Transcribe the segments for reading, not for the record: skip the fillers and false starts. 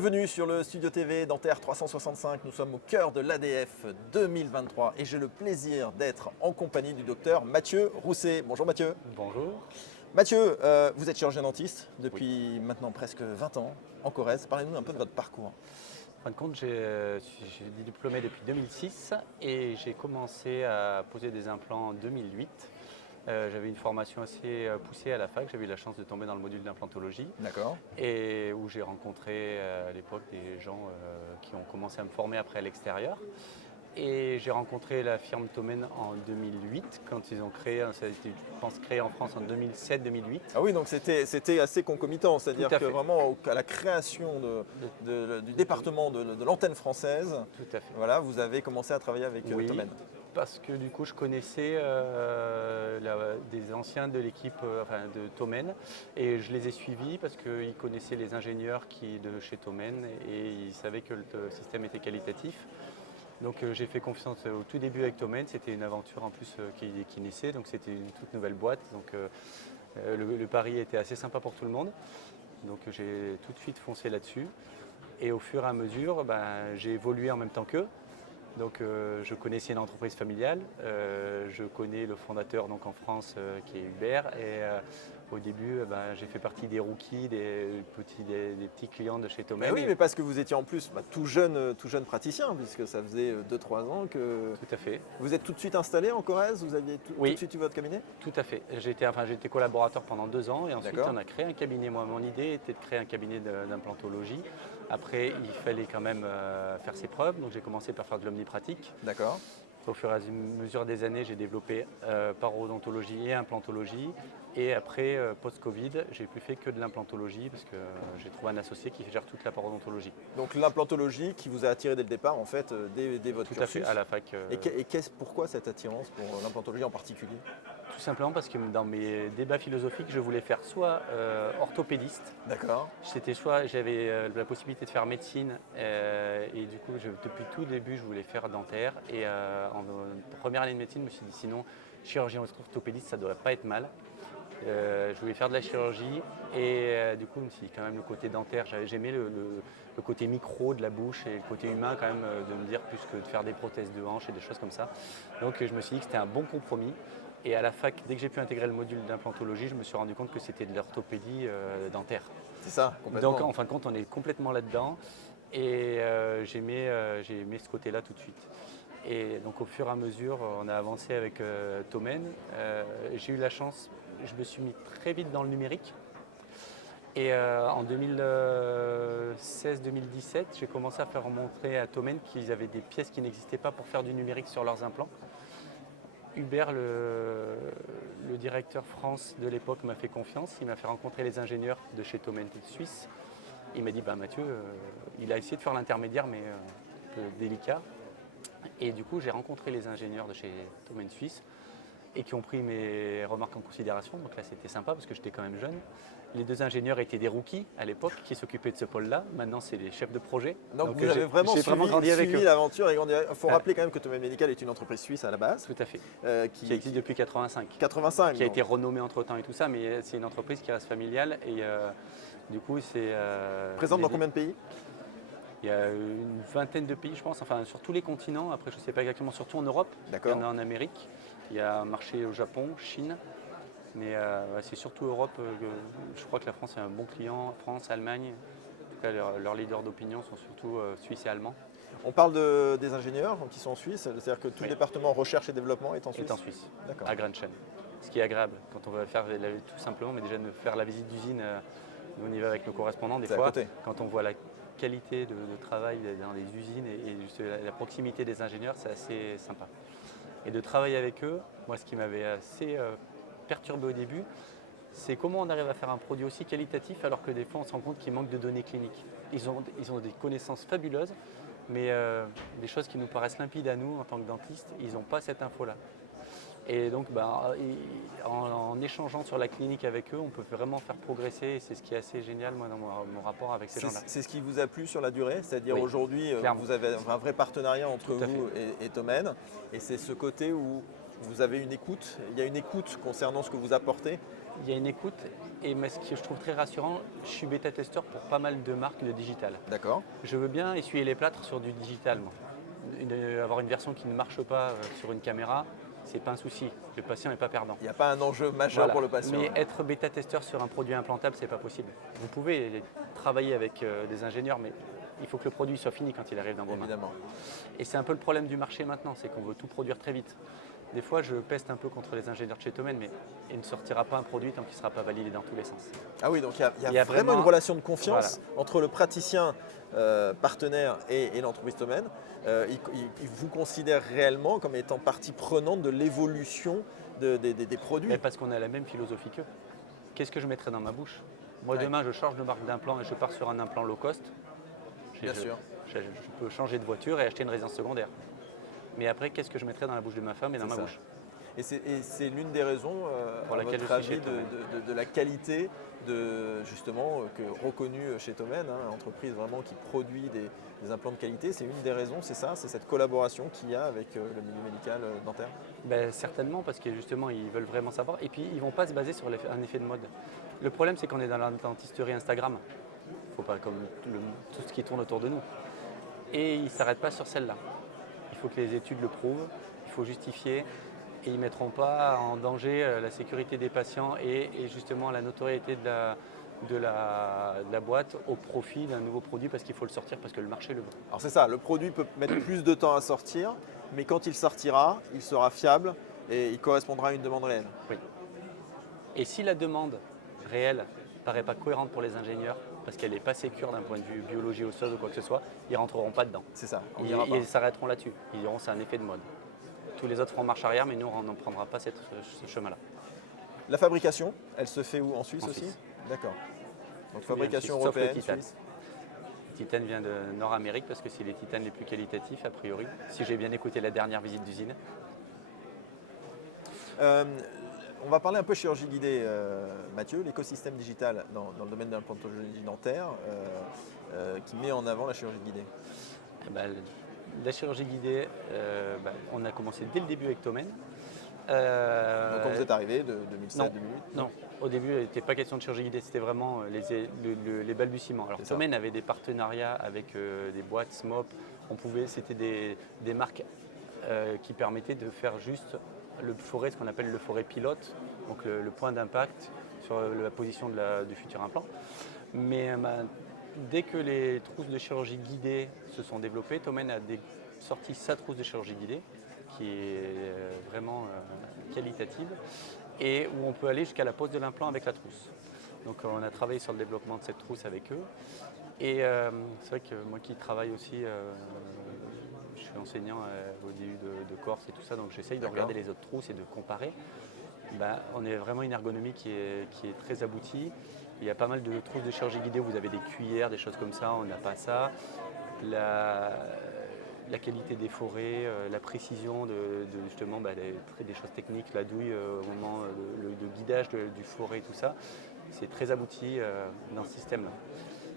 Bienvenue sur le Studio TV Dentaire 365. Nous sommes au cœur de l'ADF 2023 et j'ai le plaisir d'être en compagnie du docteur Mathieu Rousset. Bonjour Mathieu. Bonjour. Mathieu, vous êtes chirurgien dentiste depuis maintenant presque 20 ans en Corrèze. Parlez-nous un peu de votre parcours. En fin de compte, j'ai diplômé depuis 2006 et j'ai commencé à poser des implants en 2008. J'avais une formation assez poussée à la fac, j'avais eu la chance de tomber dans le module d'implantologie. D'accord. Et où j'ai rencontré à l'époque des gens qui ont commencé à me former après à l'extérieur. Et j'ai rencontré la firme Tomen en 2008, quand ils ont créé, ça a été, je pense, créé en France en 2007-2008. Ah oui, donc c'était assez concomitant, c'est-à-dire que vraiment à la création du département de l'antenne française, Tout à fait. voilà, vous avez commencé à travailler avec Tomen. Parce que du coup, je connaissais des anciens de l'équipe de Tomen et je les ai suivis parce qu'ils connaissaient les ingénieurs de chez Tomen et ils savaient que le système était qualitatif. Donc j'ai fait confiance au tout début avec Tomen, c'était une aventure en plus qui naissait, donc c'était une toute nouvelle boîte. Donc le pari était assez sympa pour tout le monde, donc j'ai tout de suite foncé là-dessus. Et au fur et à mesure, j'ai évolué en même temps qu'eux. Donc je connaissais une entreprise familiale, je connais le fondateur donc, en France qui est Hubert et au début j'ai fait partie des rookies, des petits clients de chez Tomen. Oui, mais parce que vous étiez en plus tout jeune praticien puisque ça faisait 2-3 ans que… Tout à fait. Vous êtes tout de suite installé en Corrèze, vous aviez tout de suite eu votre cabinet? Tout à fait. J'étais collaborateur pendant 2 ans et ensuite on a créé un cabinet. Moi, mon idée était de créer un cabinet d'implantologie. Après, il fallait quand même faire ses preuves, donc j'ai commencé par faire de l'omnipratique. D'accord. Au fur et à mesure des années, j'ai développé parodontologie et implantologie. Et après, post-Covid, j'ai plus fait que de l'implantologie parce que j'ai trouvé un associé qui gère toute la parodontologie. Donc l'implantologie qui vous a attiré dès le départ, en fait, dès votre cursus. Tout à fait, à la fac. Et pourquoi cette attirance pour l'implantologie en particulier? Tout simplement parce que dans mes débats philosophiques, je voulais faire soit orthopédiste. D'accord. J'avais la possibilité de faire médecine et du coup, depuis tout début, je voulais faire dentaire. Et en première année de médecine, je me suis dit sinon, chirurgien orthopédiste, ça ne devrait pas être mal. Je voulais faire de la chirurgie et du coup, je me suis dit quand même le côté dentaire, j'aimais le côté micro de la bouche et le côté humain quand même de me dire plus que de faire des prothèses de hanches et des choses comme ça. Donc je me suis dit que c'était un bon compromis. Et à la fac, dès que j'ai pu intégrer le module d'implantologie, je me suis rendu compte que c'était de l'orthopédie dentaire. C'est ça, complètement. Donc en fin de compte, on est complètement là-dedans et j'ai aimé ce côté-là tout de suite. Et donc au fur et à mesure, on a avancé avec Tomen. J'ai eu la chance, je me suis mis très vite dans le numérique. Et en 2016-2017, j'ai commencé à faire remontrer à Tomen qu'ils avaient des pièces qui n'existaient pas pour faire du numérique sur leurs implants. Hubert, le directeur France de l'époque, m'a fait confiance. Il m'a fait rencontrer les ingénieurs de chez Tomen Suisse. Il m'a dit Mathieu, il a essayé de faire l'intermédiaire, mais un peu délicat. Et du coup, j'ai rencontré les ingénieurs de chez Tomen Suisse et qui ont pris mes remarques en considération. Donc là, c'était sympa parce que j'étais quand même jeune. Les 2 ingénieurs étaient des rookies à l'époque qui s'occupaient de ce pôle-là. Maintenant, c'est des chefs de projet. Donc vous avez vraiment suivi l'aventure. Il faut rappeler quand même que Tomen Medical est une entreprise suisse à la base. Tout à fait. Qui existe depuis 85. Qui a été renommée entre-temps et tout ça, mais c'est une entreprise qui reste familiale. Et du coup, c'est… Présente dans combien de pays? Il y a une vingtaine de pays, je pense, enfin sur tous les continents. Après, je ne sais pas exactement, surtout en Europe. D'accord. Il y en a en Amérique. Il y a un marché au Japon, Chine. Mais c'est surtout Europe. Je crois que la France est un bon client. France, Allemagne. En tout cas, leurs leaders d'opinion sont surtout suisses et allemands. On parle des ingénieurs qui sont en Suisse, c'est-à-dire que tout le département recherche et développement est en Suisse? Est en Suisse, à Grenchen. Ce qui est agréable quand on va faire tout simplement, mais déjà de faire la visite d'usine, on y va avec nos correspondants des fois. Quand on voit la qualité de travail dans les usines et juste la proximité des ingénieurs, c'est assez sympa. Et de travailler avec eux, moi ce qui m'avait assez perturbé au début, c'est comment on arrive à faire un produit aussi qualitatif alors que des fois on se rend compte qu'il manque de données cliniques. Ils ont des connaissances fabuleuses, mais des choses qui nous paraissent limpides à nous en tant que dentistes, ils n'ont pas cette info-là. Et donc en échangeant sur la clinique avec eux, on peut vraiment faire progresser et c'est ce qui est assez génial moi, dans mon rapport avec ces gens-là. C'est ce qui vous a plu sur la durée? C'est-à-dire Oui, aujourd'hui, vous avez un vrai partenariat entre vous et Tomen et c'est ce côté où vous avez une écoute, il y a une écoute concernant ce que vous apportez. Il y a une écoute et mais ce que je trouve très rassurant, je suis bêta-testeur pour pas mal de marques de digital. D'accord. Je veux bien essuyer les plâtres sur du digital, moi. Avoir une version qui ne marche pas sur une caméra, c'est pas un souci. Le patient n'est pas perdant. Il n'y a pas un enjeu majeur Voilà. pour le patient. Mais être bêta-testeur sur un produit implantable, c'est pas possible. Vous pouvez travailler avec des ingénieurs, mais il faut que le produit soit fini quand il arrive dans vos mains. Évidemment. Et c'est un peu le problème du marché maintenant, c'est qu'on veut tout produire très vite. Des fois, je peste un peu contre les ingénieurs de chez Thomann, mais il ne sortira pas un produit tant qu'il ne sera pas validé dans tous les sens. Ah oui, donc il y a Il y a vraiment vraiment une relation de confiance entre le praticien partenaire et l'entreprise Thomann. Il vous considère réellement comme étant partie prenante de l'évolution des produits. Mais parce qu'on a la même philosophie qu'eux. Qu'est-ce que je mettrai dans ma bouche? Moi, Ouais. demain, je change de marque d'implant et je pars sur un implant low cost. Bien sûr. Je peux changer de voiture et acheter une résidence secondaire. Mais après, qu'est-ce que je mettrai dans la bouche de ma femme et dans C'est ma ça. bouche? Et c'est l'une des raisons, Pour à laquelle votre je suis avis, chez Thomann. de la qualité justement, reconnue chez Thomann, entreprise vraiment qui produit des implants de qualité. C'est une des raisons, c'est ça, c'est cette collaboration qu'il y a avec le milieu médical dentaire. Ben, certainement, parce que justement, ils veulent vraiment savoir. Et puis, ils ne vont pas se baser sur un effet de mode. Le problème, c'est qu'on est dans la dentisterie Instagram. Il ne faut pas comme tout ce qui tourne autour de nous. Et ils ne s'arrêtent pas sur celle-là. Il faut que les études le prouvent, il faut justifier. Et ils ne mettront pas en danger la sécurité des patients et justement la notoriété de la boîte au profit d'un nouveau produit parce qu'il faut le sortir parce que le marché le veut. Alors c'est ça, le produit peut mettre plus de temps à sortir, mais quand il sortira, il sera fiable et il correspondra à une demande réelle. Oui. Et si la demande réelle ne paraît pas cohérente pour les ingénieurs, parce qu'elle n'est pas sécure d'un point de vue biologie osseuse ou quoi que ce soit, ils ne rentreront pas dedans. C'est ça, on n'ira pas. Ils s'arrêteront là-dessus. Ils diront c'est un effet de mode. Tous les autres feront marche arrière, mais nous, on n'en prendra pas ce chemin-là. La fabrication, elle se fait où? En Suisse En aussi? Suisse. D'accord. Donc Tout vient de fabrication Suisse, sauf le européenne, titane. Suisse. Le titane vient de Nord-Amérique parce que c'est les titanes les plus qualitatifs, a priori, si j'ai bien écouté la dernière visite d'usine. On va parler un peu chirurgie guidée, Mathieu, l'écosystème digital dans le domaine de l'implantologie dentaire qui met en avant la chirurgie guidée. Eh ben, la chirurgie guidée, on a commencé dès le début avec Thomann. Donc quand vous êtes arrivé de 2007-2008? Non, au début, il n'était pas question de chirurgie guidée, c'était vraiment les balbutiements. Alors Thomann avait des partenariats avec des boîtes, SMOP, c'était des marques qui permettaient de faire juste le forêt, ce qu'on appelle le forêt pilote, donc le point d'impact sur la position du futur implant. Mais dès que les trousses de chirurgie guidée se sont développées, Thomann a sorti sa trousse de chirurgie guidée, qui est vraiment qualitative, et où on peut aller jusqu'à la pose de l'implant avec la trousse. Donc on a travaillé sur le développement de cette trousse avec eux. Et c'est vrai que moi qui travaille aussi, je suis enseignant au DU de Corse et tout ça, donc j'essaye de regarder les autres trousses et de comparer. On est vraiment une ergonomie qui est très aboutie. Il y a pas mal de trousses de chirurgie guidée où vous avez des cuillères, des choses comme ça, on n'a pas ça. La qualité des forêts, la précision justement des choses techniques, la douille au moment de guidage du forêt, tout ça, c'est très abouti dans ce système-là.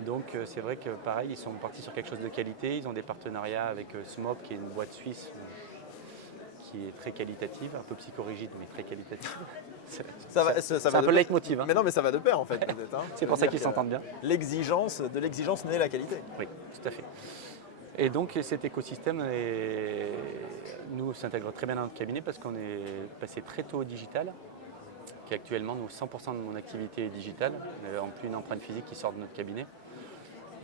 Donc c'est vrai que pareil, ils sont partis sur quelque chose de qualité, ils ont des partenariats avec SMOP qui est une boîte suisse qui est très qualitative, un peu psychorigide mais très qualitative. C'est un peu le leitmotiv. Hein. Mais non, mais ça va de pair en fait peut-être. Hein. C'est pour ça qu'ils s'entendent bien. De l'exigence naît la qualité. Oui, tout à fait. Et donc cet écosystème nous s'intègre très bien dans notre cabinet parce qu'on est passé très tôt au digital, qui actuellement, 100% de mon activité est digitale, en plus une empreinte physique qui sort de notre cabinet.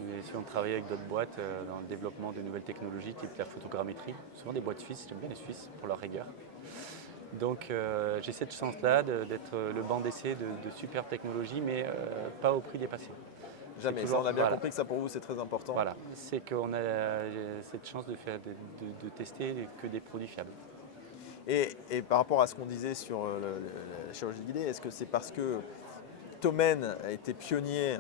Mais si on travaille avec d'autres boîtes dans le développement de nouvelles technologies, type la photogrammétrie, souvent des boîtes suisses, j'aime bien les Suisses pour leur rigueur. Donc j'ai cette chance-là d'être le banc d'essai de super technologies, mais pas au prix des patients. Jamais, ça, on a bien compris que ça pour vous c'est très important. Voilà, c'est qu'on a cette chance de tester que des produits fiables. Et par rapport à ce qu'on disait sur la chirurgie guidée, est-ce que c'est parce que Thomann a été pionnier,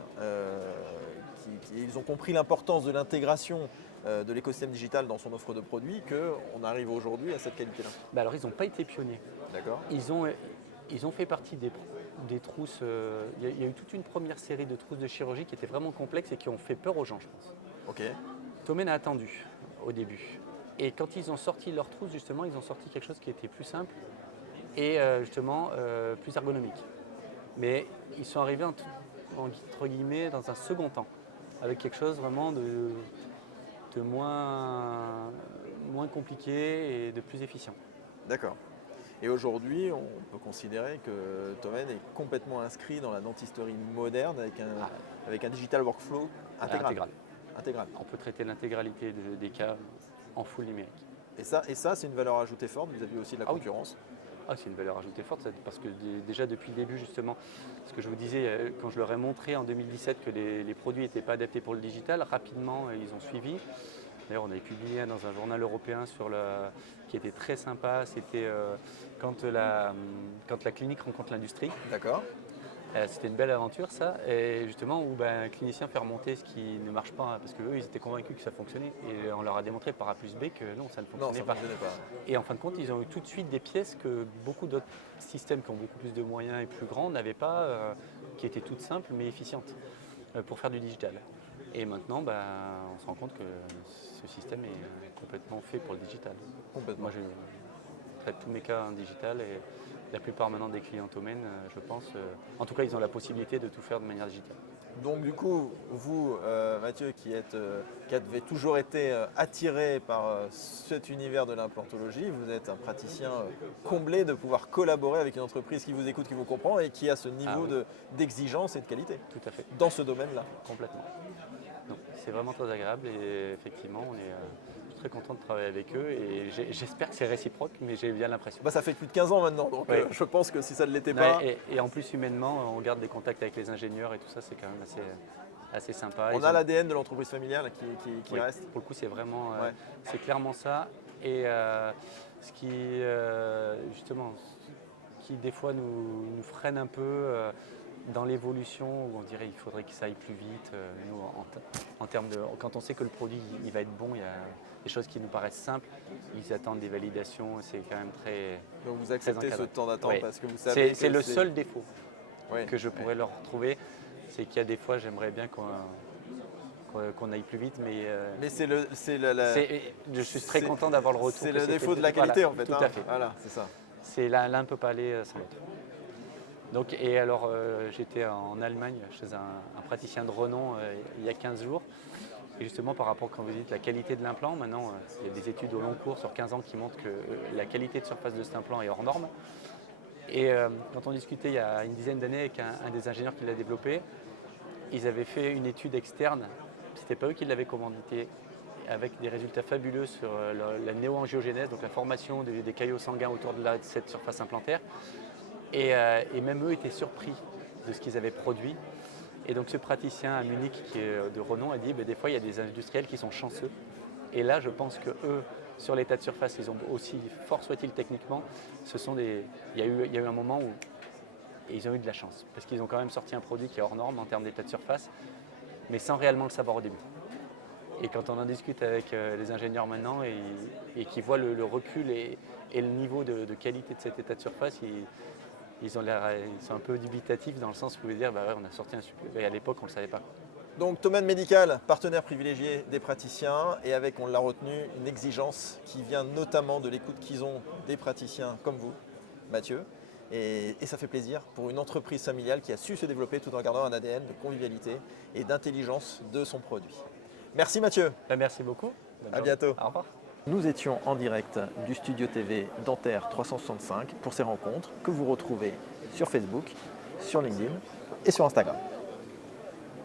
ils ont compris l'importance de l'intégration de l'écosystème digital dans son offre de produits, qu'on arrive aujourd'hui à cette qualité-là? Alors ils n'ont pas été pionniers. D'accord. Ils ont fait partie des trousses. Il y a eu toute une première série de trousses de chirurgie qui étaient vraiment complexes et qui ont fait peur aux gens, je pense. Ok. Thomann a attendu au début. Et quand ils ont sorti leur trousse, justement, ils ont sorti quelque chose qui était plus simple et justement plus ergonomique. Mais ils sont arrivés entre guillemets dans un second temps, avec quelque chose vraiment de moins compliqué et de plus efficient. D'accord. Et aujourd'hui, on peut considérer que Thomen est complètement inscrit dans la dentisterie moderne avec un digital workflow intégral. On peut traiter l'intégralité des cas en full numérique. Et ça, c'est une valeur ajoutée forte vis-à-vis aussi de la concurrence. C'est une valeur ajoutée forte, parce que déjà depuis le début, justement, ce que je vous disais, quand je leur ai montré en 2017 que les produits n'étaient pas adaptés pour le digital, rapidement ils ont suivi. D'ailleurs, on avait publié dans un journal européen qui était très sympa, c'était quand la clinique rencontre l'industrie. D'accord. C'était une belle aventure, ça, et justement où un clinicien fait remonter ce qui ne marche pas, parce qu'eux, ils étaient convaincus que ça fonctionnait, et on leur a démontré par A plus B que non, ça ne fonctionnait pas. Et en fin de compte, ils ont eu tout de suite des pièces que beaucoup d'autres systèmes qui ont beaucoup plus de moyens et plus grands n'avaient pas, qui étaient toutes simples mais efficientes pour faire du digital. Et maintenant, on se rend compte que ce système est complètement fait pour le digital. Complètement. Moi, je traite tous mes cas en digital et la plupart maintenant des clients Thomen, je pense, en tout cas, ils ont la possibilité de tout faire de manière digitale. Donc du coup, vous, Mathieu, qui avez toujours été attiré par cet univers de l'implantologie, vous êtes un praticien comblé de pouvoir collaborer avec une entreprise qui vous écoute, qui vous comprend et qui a ce niveau d'exigence et de qualité. Tout à fait. Dans ce domaine-là. Complètement. C'est vraiment très agréable et effectivement, on est très content de travailler avec eux et j'espère que c'est réciproque, mais j'ai bien l'impression. Ça fait plus de 15 ans maintenant, donc je pense que si ça ne l'était pas… Et en plus, humainement, on garde des contacts avec les ingénieurs et tout ça, c'est quand même assez sympa. On a l'ADN de l'entreprise familiale qui reste. Pour le coup, c'est vraiment, c'est clairement ça. Et ce qui, justement, qui des fois nous freine un peu dans l'évolution, où on dirait qu'il faudrait que ça aille plus vite. Nous, en termes de, quand on sait que le produit il va être bon, il y a des choses qui nous paraissent simples, ils attendent des validations, c'est quand même très… Donc vous acceptez ce temps d'attente parce que vous savez que c'est le seul défaut que je pourrais leur trouver, c'est qu'il y a des fois, j'aimerais bien qu'on aille plus vite, mais je suis très content d'avoir le retour. C'est le défaut de la qualité, en fait. Tout à fait. Voilà, c'est ça. L'un ne peut pas aller sans l'autre. Donc, et alors, j'étais en Allemagne chez un praticien de renom il y a 15 jours. Et justement, par rapport, quand vous dites la qualité de l'implant, maintenant, il y a des études au long cours sur 15 ans qui montrent que la qualité de surface de cet implant est hors norme. Et quand on discutait il y a une dizaine d'années avec un des ingénieurs qui l'a développé, ils avaient fait une étude externe, ce n'était pas eux qui l'avaient commandité, avec des résultats fabuleux sur la néoangiogénèse, donc la formation des caillots sanguins autour de cette surface implantaire. Et même eux étaient surpris de ce qu'ils avaient produit. Et donc ce praticien à Munich qui est de renom a dit des fois il y a des industriels qui sont chanceux. Et là je pense que eux, sur l'état de surface, ils ont aussi, fort soit-il techniquement, il y a eu un moment où ils ont eu de la chance. Parce qu'ils ont quand même sorti un produit qui est hors norme en termes d'état de surface, mais sans réellement le savoir au début. Et quand on en discute avec les ingénieurs maintenant et qu'ils voient le recul et le niveau de qualité de cet état de surface, ils sont un peu dubitatifs dans le sens où ils dire on a sorti un super, mais à l'époque on ne le savait pas. Donc Thomen Medical, partenaire privilégié des praticiens et avec, on l'a retenu, une exigence qui vient notamment de l'écoute qu'ils ont des praticiens comme vous, Mathieu. Et ça fait plaisir pour une entreprise familiale qui a su se développer tout en gardant un ADN de convivialité et d'intelligence de son produit. Merci Mathieu. Merci beaucoup. À bientôt. Au revoir. Nous étions en direct du studio TV Dentaire 365 pour ces rencontres que vous retrouvez sur Facebook, sur LinkedIn et sur Instagram.